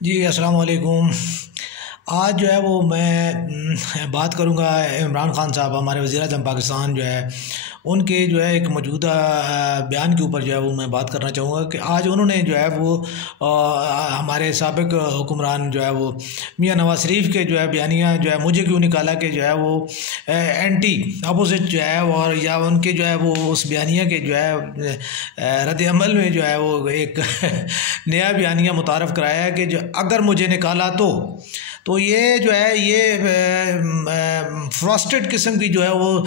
जी, अस्सलाम वालेकुम। आज जो है वो मैं बात करूँगा इमरान ख़ान साहब हमारे वज़ीर-ए-आज़म पाकिस्तान जो है उनके जो है एक मौजूदा बयान के ऊपर जो है वो मैं बात करना चाहूँगा कि आज उन्होंने जो है वो हमारे साबिक़ हुक्मरान जो है वो मियाँ नवाज़ शरीफ के जो है बयानिया जो है मुझे क्यों निकाला के जो है वो एंटी अपोजिट जो है और या उनके जो है वो उस बयानिया के जो है रद्द अमल में जो है वो एक नया बयानिया मुतारफ़ कराया है कि जो अगर मुझे निकाला तो ये जो है ये फ्रस्ट्रेट किस्म की जो है वो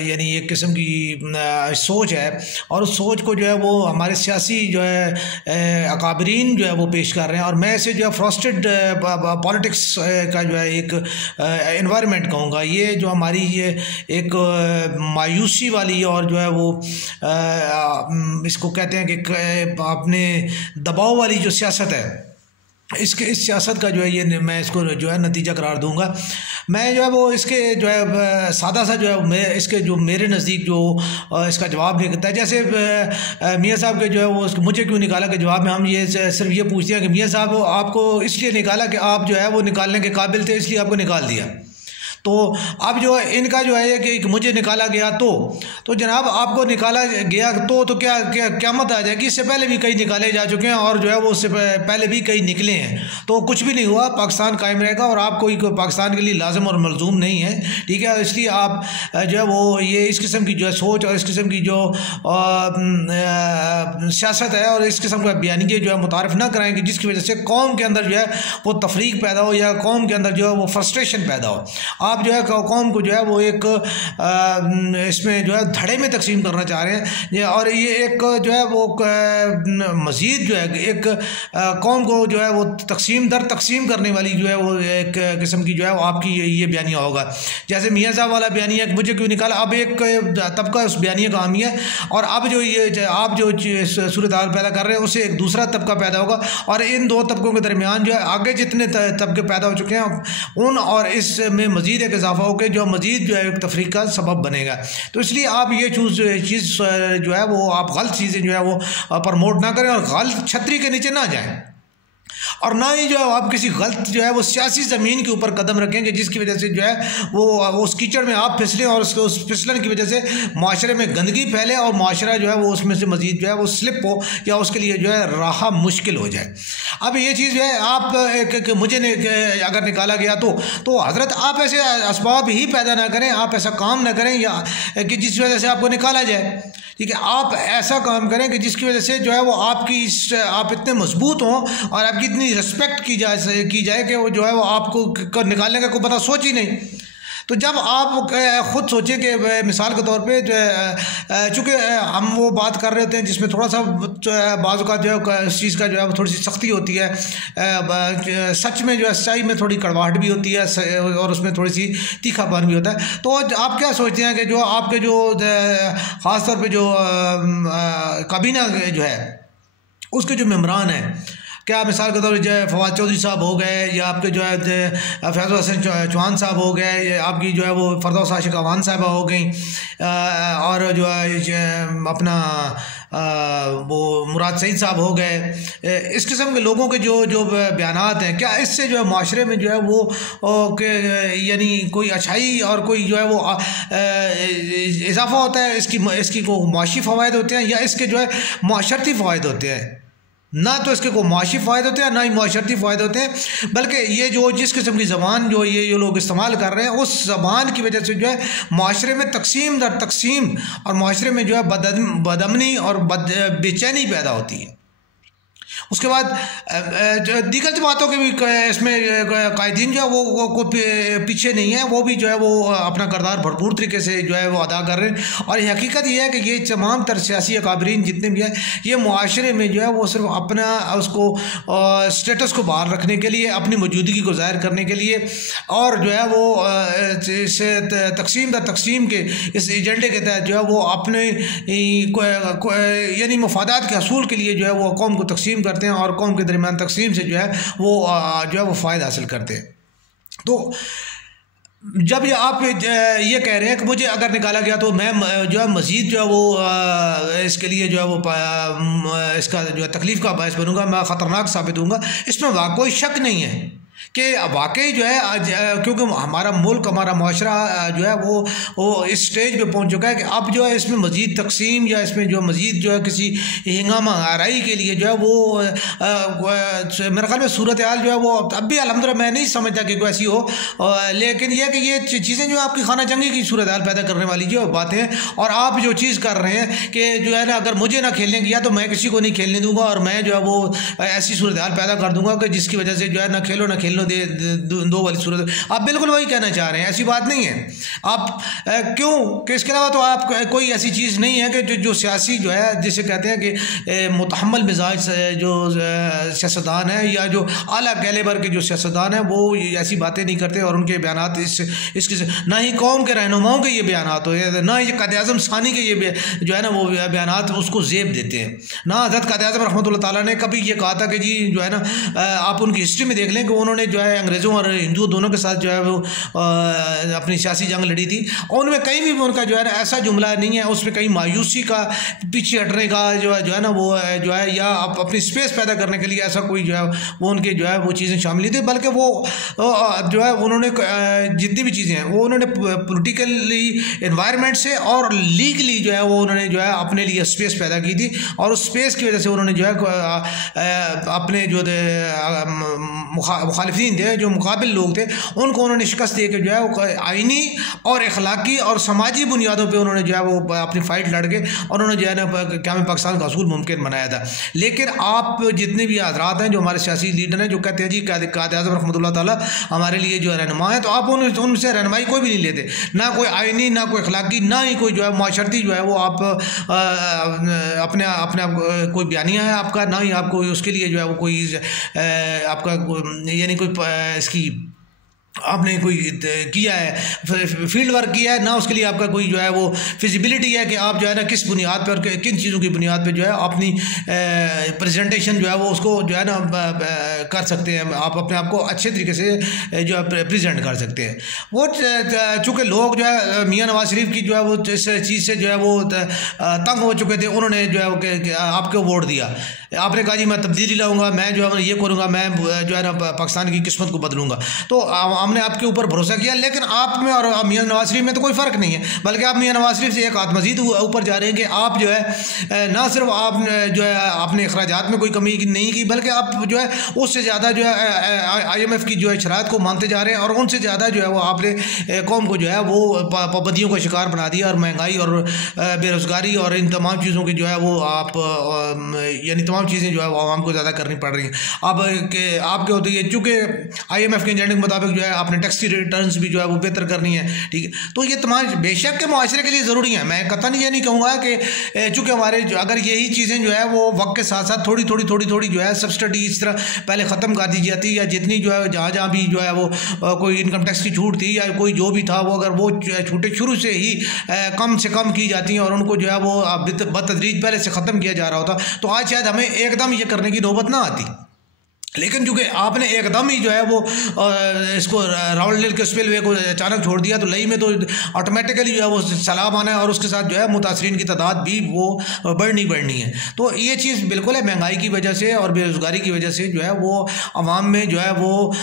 यानी एक किस्म की सोच है और उस सोच को जो है वो हमारे सियासी जो है अकाबरीन जो है वो पेश कर रहे हैं और मैं इसे जो है फ्रस्ट्रेट पॉलिटिक्स का जो है एक एनवायरनमेंट कहूँगा। ये जो हमारी ये एक मायूसी वाली और जो है वो इसको कहते हैं कि अपने दबाव वाली जो सियासत है इस सियासत का जो है ये मैं इसको जो है नतीजा करार दूंगा। मैं जो है वो इसके जो है सादा सा जो है मैं इसके जो मेरे नज़दीक जो इसका जवाब नहीं करता है। जैसे मियाँ साहब के जो है वो मुझे क्यों निकाला के जवाब में हम ये सिर्फ ये पूछते हैं कि मियाँ साहब आपको इसलिए निकाला कि आप जो है वो निकालने के काबिल थे इसलिए आपको निकाल दिया। तो अब जो है इनका जो है कि मुझे निकाला गया तो जनाब आपको निकाला गया तो क्या मत आ जाएगी। इससे पहले भी कई निकाले जा चुके हैं और जो है वो उससे पहले भी कई निकले हैं तो कुछ भी नहीं हुआ। पाकिस्तान कायम रहेगा और आप कोई पाकिस्तान के लिए लाजिम और मलजूम नहीं है, ठीक है। इसलिए आप जो है वो ये इस किस्म की जो है सोच और इस किस्म की जो सियासत है और इस किस्म का बयानिया जो है मुतारफ़ ना कराएंगे जिसकी वजह से कौम के अंदर जो है वो तफरीक पैदा हो या कौम के अंदर जो है वो फ्रस्ट्रेशन पैदा हो। आप जो है कौम को जो है वो एक इसमें जो है धड़े में तकसीम करना चाह रहे हैं और ये एक जो है वो मज़ीद जो है एक कौम को जो है वो तकसीम दर तकसीम करने वाली जो है वो एक किस्म की जो है वो आपकी ये बयानिया होगा। जैसे मियाँ साहब वाला बयानिया मुझे क्यों निकाला, अब एक तबका उस बयानिया का हामी है और अब जो ये आप जो सूरत हाल पैदा कर रहे हैं उससे एक दूसरा तबका पैदा होगा और इन दो तबकों के दरमियान जो है आगे जितने तबके पैदा हो चुके हैं उन और इसमें मज़ीद एक इजाफा होकर जो मज़ीद जो है एक तफरीक का सबब बनेगा। तो इसलिए आप ये चीज़ जो है वो आप गलत चीज़ें जो है वो प्रमोट ना करें और गलत छतरी के नीचे ना जाएं और ना ही जो है आप किसी गलत जो है वो सियासी ज़मीन के ऊपर कदम रखेंगे जिसकी वजह से जो है वो उस कीचड़ में आप फिसलें और उस फिसलन की वजह से माशरे में गंदगी फैले और माशरा जो है वो उसमें से मज़ीद जो है वो स्लिप हो या उसके लिए जो है राह मुश्किल हो जाए। अब ये चीज़ जो है आप मुझे अगर निकाला गया तो हज़रत आप ऐसे असबाब ही पैदा ना करें, आप ऐसा काम ना करें या कि जिस वजह से आपको निकाला जाए, ठीक है। आप ऐसा काम करें कि जिसकी वजह से जो है वो आप इतने मजबूत हों और आपकी इतनी रिस्पेक्ट की जाए कि वो जो है वो आपको निकालने का कोई पता सोच ही नहीं। तो जब आप ख़ुद सोचें कि मिसाल के तौर पे जो है चूँकि हम वो बात कर रहे होते हैं जिसमें थोड़ा सा बाज़ का जो है इस चीज़ का जो है वो थोड़ी सी सख्ती होती है, सच में जो है सच्चाई में थोड़ी कड़वाहट भी होती है और उसमें थोड़ी सी तीखापन भी होता है। तो आप क्या सोचते हैं कि जो आपके जो ख़ास तौर पे जो काबीना जो है उसके जो मेम्बरान हैं, क्या मिसाल के तौर पर जो है फवाद चौधरी साहब हो गए या आपके जो है फैज़ल हसन चौहान साहब हो गए या आपकी जो है वो फरदौस आशिक अवान साहबा हो गई और जो है अपना वो मुराद सईद साहब हो गए, इस किस्म के लोगों के जो बयानात हैं, क्या इससे जो है माशरे में जो है वो यानी कोई अच्छाई और कोई जो है वो इजाफा होता है, इसकी को माशी फ़वायद होते हैं या इसके जो है माशरती फ़वायद होते हैं? ना तो इसके को माशी फ़ायदे होते हैं ना ही माशरती फ़ायदे होते हैं, बल्कि ये जो जिस किस्म की ज़बान जो ये लोग इस्तेमाल कर रहे हैं उस ज़बान की वजह से जो है माशरे में तकसीम दर तकसीम और माशरे में जो है बदअमनी और बेचैनी पैदा होती है। उसके बाद दीगर जमातों के भी इसमें कायदीन जो है वो पीछे नहीं है, वो भी जो है वो अपना किरदार भरपूर तरीके से जो है वो अदा कर रहे हैं। और हकीकत ये है कि ये तमाम तर सियासी अकाबरीन जितने भी हैं ये मुआशरे में जो है वो सिर्फ अपना उसको स्टेटस को बाहर रखने के लिए, अपनी मौजूदगी को ज़ाहिर करने के लिए और जो है वो इस तकसीम दर तकसीम के इस एजेंडे के तहत जो है वो अपने यानी मफादात के हसूल के लिए जो है वो कौम को तकसीम करते हैं और कौम के दरमियान तकसीम से जो है वो फ़ायदा हासिल करते हैं। तो जब ये आप ये कह रहे हैं कि मुझे अगर निकाला गया तो मैं जो है मज़ीद जो है वो इसके लिए जो है वो इसका जो है तकलीफ़ का बायस बनूंगा, मैं ख़तरनाक साबित होऊंगा, इसमें कोई शक नहीं है कि वाकई जो है आज क्योंकि हमारा मुल्क, हमारा माशरा जो है वो इस स्टेज पे पहुंच चुका है कि अब जो है इसमें मज़ीद तकसीम या इसमें जो मज़ीद जो है किसी हंगामा आराई के लिए जो है वो मेरे ख्याल में सूरत हाल जो है वो अब भी अल्हम्दुलिल्लाह मैं नहीं समझता कि कोई ऐसी हो, लेकिन यह कि ये चीज़ें जो आपकी खाना जंगी की सूरत हाल पैदा करने वाली जो बातें हैं, और आप जो चीज़ कर रहे हैं कि जो है ना अगर मुझे ना खेलने दिया तो मैं किसी को नहीं खेलने दूंगा और मैं जो है वो ऐसी सूरत हाल पैदा कर दूंगा कि जिसकी वजह से जो है ना खेलो ना खेलो दो वाली सूरत। आप बिल्कुल वही कहना चाह रहे हैं, ऐसी बात नहीं है। आप क्यों कि इसके अलावा तो आप कोई ऐसी चीज़ नहीं है कि जो सियासी जो है जिसे कहते हैं कि मुतहम्मल मिजाज जो सियासतदान है या जो आला कैलिबर के जो सियासतदान है वो ऐसी बातें नहीं करते और उनके बयानात इसके ना ही कौम के रहनुमाओं के ये बयानात हो, ना ही क़ायद-ए-आज़म सानी के ये जो है ना वो बयानात उसको ज़ेब देते हैं। ना हज़रत क़ायद-ए-आज़म रहमतुल्लाह ताला ने कभी ये कहा था कि जी जो है ना आप उनकी हिस्ट्री में देख लें कि उन्होंने जो है अंग्रेज़ों और हिंदुओं दोनों के साथ जो है वो अपनी सियासी जंग लड़ी थी, और उनमें कहीं भी उनका जो है ना ऐसा जुमला नहीं है उसमें कहीं मायूसी का, पीछे हटने का जो है ना वो जो है या अपनी स्पेस पैदा करने के लिए ऐसा कोई जो है वो उनके जो है वो चीज़ें शामिल नहीं थी, बल्कि वो जो है उन्होंने जितनी भी चीज़ें हैं वो उन्होंने पोलिटिकली इन्वायरमेंट से और लीगली जो है वो उन्होंने जो है अपने लिए स्पेस पैदा की थी, और उस स्पेस की वजह से उन्होंने जो है अपने जो मुखालिफिन थे, जो मुकाबिल लोग थे, उनको उन्होंने शिकस्त दे के जो है वो आइनी और अखलाकी और समाजी बुनियादों पे उन्होंने जो है वो अपनी फ़ाइट लड़ के और उन्होंने जो है ना क़याम पाकिस्तान का असूल मुमकिन बनाया था। लेकिन आप जितने भी हज़रात हैं जो हमारे सियासी लीडर हैं जो कहते हैं जी क़ायद-ए-आज़म रहमतुल्लाह ताला हमारे लिए जो है रहनुमा है, तो आप उनसे रहनुमाई कोई भी नहीं लेते, ना कोई आइनी, ना कोई अखलाकी, ना ही कोई जो है माशरती जो है वो आप अपने आप कोई बयानिया है आपका, ना ही आपको उसके लिए जो है वो कोई आपका यानी कोई इसकी आपने कोई किया है, फील्ड वर्क किया है, ना उसके लिए आपका कोई जो है वो फिजिबिलिटी है कि आप जो है ना किस बुनियाद पर और किन चीज़ों की बुनियाद पर जो है अपनी प्रेजेंटेशन जो है वो उसको जो है ना कर सकते हैं, आप अपने आप को अच्छे तरीके से जो है प्रेजेंट कर सकते हैं। वो चूँकि लोग जो है मियाँ नवाज शरीफ की जो है वो इस चीज़ से जो है वो तंग हो चुके थे, उन्होंने जो है आपको वोट दिया, आपने कहा जी मैं तब्दीली लाऊंगा, मैं जो है ये करूँगा, मैं जो है ना पाकिस्तान की किस्मत को बदलूँगा, तो हमने आपके ऊपर भरोसा किया। लेकिन आप में और मियाँ नवाज शरीफ में तो कोई फ़र्क नहीं है, बल्कि आप मियाँ नवाज शरीफ से एक हाथ मज़ीद ऊपर जा रहे हैं कि आप जो है ना सिर्फ आप जो है अपने अखराजात में कोई कमी नहीं की, बल्कि आप जो है उससे ज़्यादा जो है IMF की जो है शराइत को मानते जा रहे हैं, और उनसे ज़्यादा जो है वो आपने कौम को जो है वो पाबंदियों का शिकार बना दिया, और महंगाई और बेरोज़गारी और इन तमाम चीज़ों की जो है वो आप यानी तमाम चीज़ें जो है वो आवाम को ज़्यादा करनी पड़ रही हैं। अब आपके होती है चूँकि IMF के एजेंडे के मुताबिक जो है आपने टैक्स की रिटर्न्स भी जो है वो बेहतर करनी है, ठीक है, तो ये तमाम बेशक के मुआशरे के लिए ज़रूरी है। मैं कतई ये नहीं कहूँगा कि चूँकि हमारे अगर यही चीज़ें जो है वो वक्त के साथ साथ थोड़ी थोड़ी जो है सब्सिडी इस तरह पहले ख़त्म कर दी जाती, या जितनी जो है जहाँ भी जो है वो कोई इनकम टैक्स की छूट थी या कोई जो भी था वो अगर वो छूटें शुरू से ही कम से कम की जाती हैं और उनको जो है वो बतदरीज पहले से ख़त्म किया जा रहा होता, तो आज शायद हमें एकदम ये करने की नौबत ना आती। लेकिन चूँकि आपने एकदम ही जो है वो इसको राउंड लेल के स्पिलवे को अचानक छोड़ दिया, तो लई में तो ऑटोमेटिकली जो है वो सैलाब आना है और उसके साथ जो है मुतासरीन की तादाद भी वो बढ़नी है। तो ये चीज़ बिल्कुल है, महंगाई की वजह से और बेरोज़गारी की वजह से जो है वो अवाम में जो है वो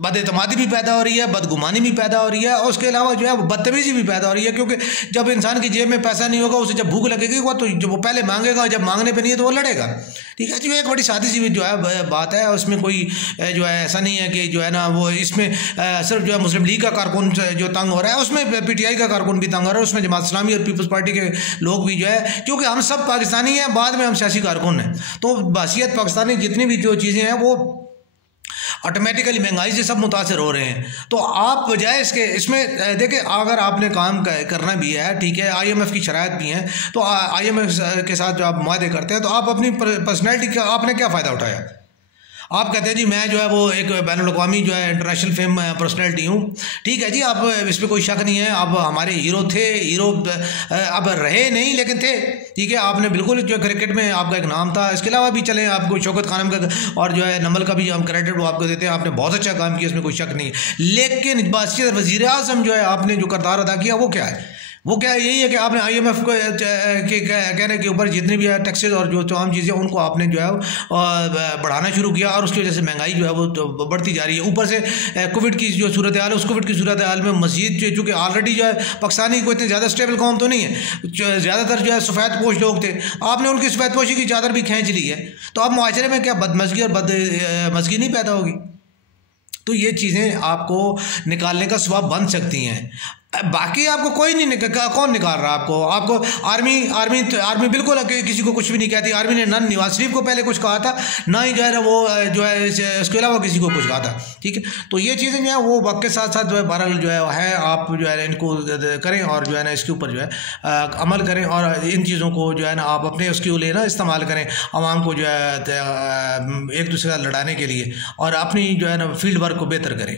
बदएतमादी भी पैदा हो रही है, बदगुमानी भी पैदा हो रही है, और उसके अलावा जो है वो बदतमीज़ी भी पैदा हो रही है, क्योंकि जब इंसान की जेब में पैसा नहीं होगा, उसे जब भूख लगेगी वो तो जब वो पहले मांगेगा, जब मांगने पे नहीं है तो वो लड़ेगा, ठीक है। जो एक बड़ी सादी सी जो है बात है, उसमें कोई जो है ऐसा नहीं है कि जो है ना वो इसमें सिर्फ जो है मुस्लिम लीग का कारकुन जो तंग हो रहा है, उसमें PTI का कारकुन भी तंग हो रहा है, उसमें जमात इस्लामी और पीपल्स पार्टी के लोग भी जो है, क्योंकि हम सब पाकिस्तानी हैं, बाद में हम सियासी कारकुन हैं, तो बासियत पाकिस्तानी जितनी भी जो चीज़ें हैं वो ऑटोमेटिकली महंगाई से सब मुतासर हो रहे हैं। तो आप बजाय इसमें देखिए, अगर आपने काम करना भी है, ठीक है, IMF की शराइत भी हैं, तो IMF के साथ जो आप मुआहदे करते हैं, तो आप अपनी पर्सनैलिटी का आपने क्या फ़ायदा उठाया? आप कहते हैं जी मैं जो है वो एक बैनुल-अक़वामी जो है इंटरनेशनल फेम पर्सनैलिटी हूँ, ठीक है जी, आप इस पर कोई शक नहीं है, आप हमारे हीरो थे, हीरो अब रहे नहीं लेकिन थे, ठीक है, आपने बिल्कुल जो क्रिकेट में आपका एक नाम था। इसके अलावा भी चलें, आपको शौकत खानम का और जो है नमल का भी हम क्रेडिट वो आपको देते हैं, आपने बहुत अच्छा काम किया, इसमें कोई शक नहीं है। लेकिन बादशाह वज़ीर आज़म जो है आपने जो किरदार अदा किया वो क्या है? वो क्या यही है कि आपने IMF को के कहने के ऊपर जितनी भी है टैक्सेस और जो तमाम चीज़ें उनको आपने जो है बढ़ाना शुरू किया और उसकी वजह से महंगाई जो है वो तो बढ़ती जा रही है। ऊपर से कोविड की जो सूरत हाल है, उस कोविड की सूरत हाल में मज़ीद चूँकि ऑलरेडी जो है पाकिस्तानी को इतनी ज़्यादा स्टेबल कौम तो नहीं है, ज़्यादातर जो है सफ़ेद पोश लोग थे, आपने उनकी सफ़ेद पोशी की चादर भी खींच ली है, तो अब मुआशरे में क्या बदमज़गी और बदमज़गी नहीं पैदा होगी? तो ये चीज़ें आपको निकालने का सबब बन सकती हैं। बाकी आपको कोई नहीं कौन निकाल रहा आपको आर्मी बिल्कुल किसी को कुछ भी नहीं कहती। आर्मी ने ना नवाज शरीफ को पहले कुछ कहा था, ना ही जो है ना वो जो है इसके अलावा किसी को कुछ कहा था, ठीक है। तो ये चीज़ें जो है वो वक्त के साथ साथ जो है बहरहाल जो है आप जो है इनको करें और जो है ना इसके ऊपर जो है अमल करें और इन चीज़ों को जो है ना आप अपने उसके लिए ना इस्तेमाल करें, आवाम को जो है एक दूसरे का लड़ाने के लिए, और अपनी जो है ना फील्ड वर्क को बेहतर करें।